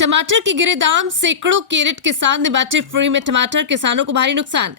टमाटर के गिरे दाम, सैकड़ों कैरेट किसान ने बांटे फ्री में टमाटर, किसानों को भारी नुकसान।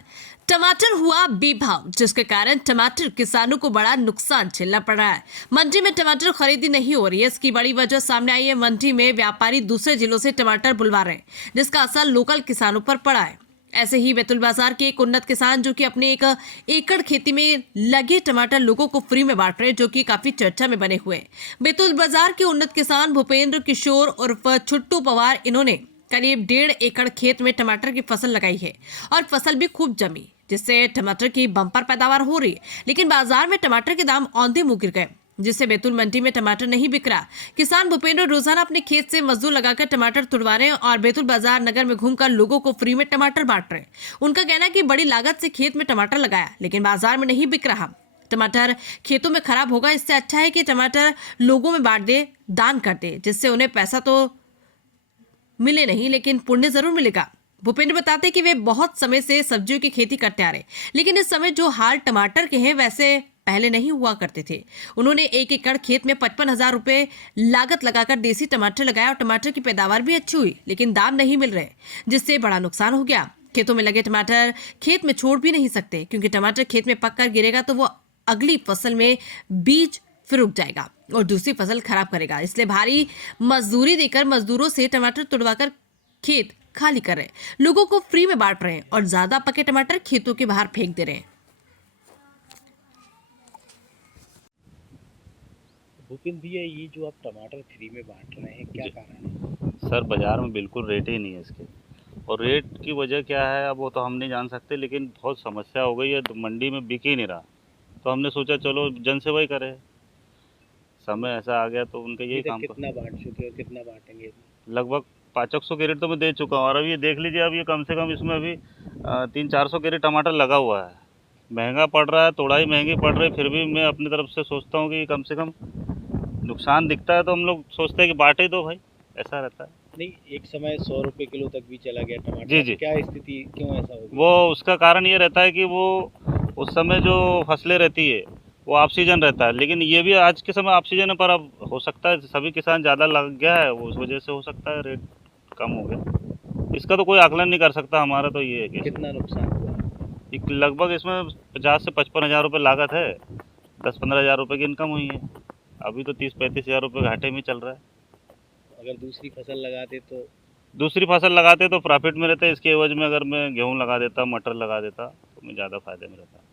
टमाटर हुआ बेभाव, जिसके कारण टमाटर किसानों को बड़ा नुकसान झेलना पड़ रहा है। मंडी में टमाटर खरीदी नहीं हो रही है। इसकी बड़ी वजह सामने आई है। मंडी में व्यापारी दूसरे जिलों से टमाटर बुलवा रहे हैं, जिसका असर लोकल किसानों पर पड़ा है। ऐसे ही बैतूल बाजार के एक उन्नत किसान जो कि अपने 1 एकड़ खेती में लगे टमाटर लोगों को फ्री में बांट रहे हैं, जो कि काफी चर्चा में बने हुए हैं। बैतूल बाजार के उन्नत किसान भूपेंद्र किशोर उर्फ छुट्टू पवार, इन्होंने करीब 1.5 एकड़ खेत में टमाटर की फसल लगाई है और फसल भी खूब जमी, जिससे टमाटर की बम्पर पैदावार हो रही है। लेकिन बाजार में टमाटर के दाम औंधे मुंह गिर गए, जिससे बैतूल मंडी में टमाटर नहीं बिक रहा। किसान भूपेंद्र रोजाना अपने खेत से मजदूर लगाकर टमाटर तुड़वा रहे हैं और बैतूल बाजार नगर में घूमकर लोगों को फ्री में टमाटर बांट रहे हैं। उनका कहना है कि बड़ी लागत से खेत में टमाटर लगाया, लेकिन बाजार में नहीं बिक रहा। टमाटर खेतों में खराब होगा, इससे अच्छा है कि टमाटर लोगों में बांट दे, दान कर दे, जिससे उन्हें पैसा तो मिले नहीं, लेकिन पुण्य जरूर मिलेगा। भूपेंद्र बताते कि वे बहुत समय से सब्जियों की खेती करते आ रहे, लेकिन इस समय जो हाल टमाटर के हैं वैसे पहले नहीं हुआ करते थे। उन्होंने 1 एकड़ खेत में 55,000 रुपए लागत लगाकर देसी टमाटर लगाया और टमाटर की पैदावार भी अच्छी हुई, लेकिन दाम नहीं मिल रहे, जिससे बड़ा नुकसान हो गया। खेतों में लगे टमाटर खेत में छोड़ भी नहीं सकते, क्योंकि टमाटर खेत में पककर गिरेगा तो वो अगली फसल में बीज फिर रुक जाएगा और दूसरी फसल खराब करेगा। इसलिए भारी मजदूरी देकर मजदूरों से टमाटर तुड़वाकर खेत खाली कर रहे हैं, लोगों को फ्री में बांट रहे हैं और ज्यादा पके टमाटर खेतों के बाहर फेंक दे रहे हैं। भूपेंद्र भैया, ये जो आप टमाटर फ्री में बांट रहे हैं, क्या कारण है? सर, बाज़ार में बिल्कुल रेट ही नहीं है इसके। और रेट की वजह क्या है अब वो तो हम नहीं जान सकते, लेकिन बहुत समस्या हो गई है, तो मंडी में बिक ही नहीं रहा। तो हमने सोचा चलो जन सेवा ही करें। समय ऐसा आ गया तो उनका यही काम कितना बांट चुके हो, कितना बांटेंगे? लगभग 500 कैरेट तो मैं दे चुका हूँ। और अब ये देख लीजिए, अब ये कम से कम इसमें अभी 300-400 कैरेट टमाटर लगा हुआ है। महंगा पड़ रहा है, तोड़ाई महंगी पड़ रही है, फिर भी मैं अपनी तरफ से सोचता हूँ कि कम से कम नुकसान दिखता है तो हम लोग सोचते हैं कि बांटे दो भाई, ऐसा रहता है। नहीं, एक समय 100 रुपए किलो तक भी चला गया टमाटर। जी जी। क्या स्थिति, क्यों ऐसा हो गया? वो उसका कारण ये रहता है कि वो उस समय जो फसलें रहती है वो ऑफ सीजन रहता है, लेकिन ये भी आज के समय ऑफ सीजन है, पर अब हो सकता है सभी किसान ज़्यादा लग गया है, वो उस वजह से हो सकता है रेट कम हो गया। इसका तो कोई आकलन नहीं कर सकता। हमारा तो ये है कि कितना नुकसान हुआ? लगभग इसमें 50 से 55,000 रुपये लागत है, 10-15 हज़ार रुपये की इनकम हुई है। अभी तो 30-35 हज़ार रुपये घाटे में चल रहा है। अगर दूसरी फसल लगाते तो? दूसरी फसल लगाते तो प्रॉफिट में रहते। इसके एवज में अगर मैं गेहूँ लगा देता, मटर लगा देता, तो मैं ज़्यादा फायदे में रहता।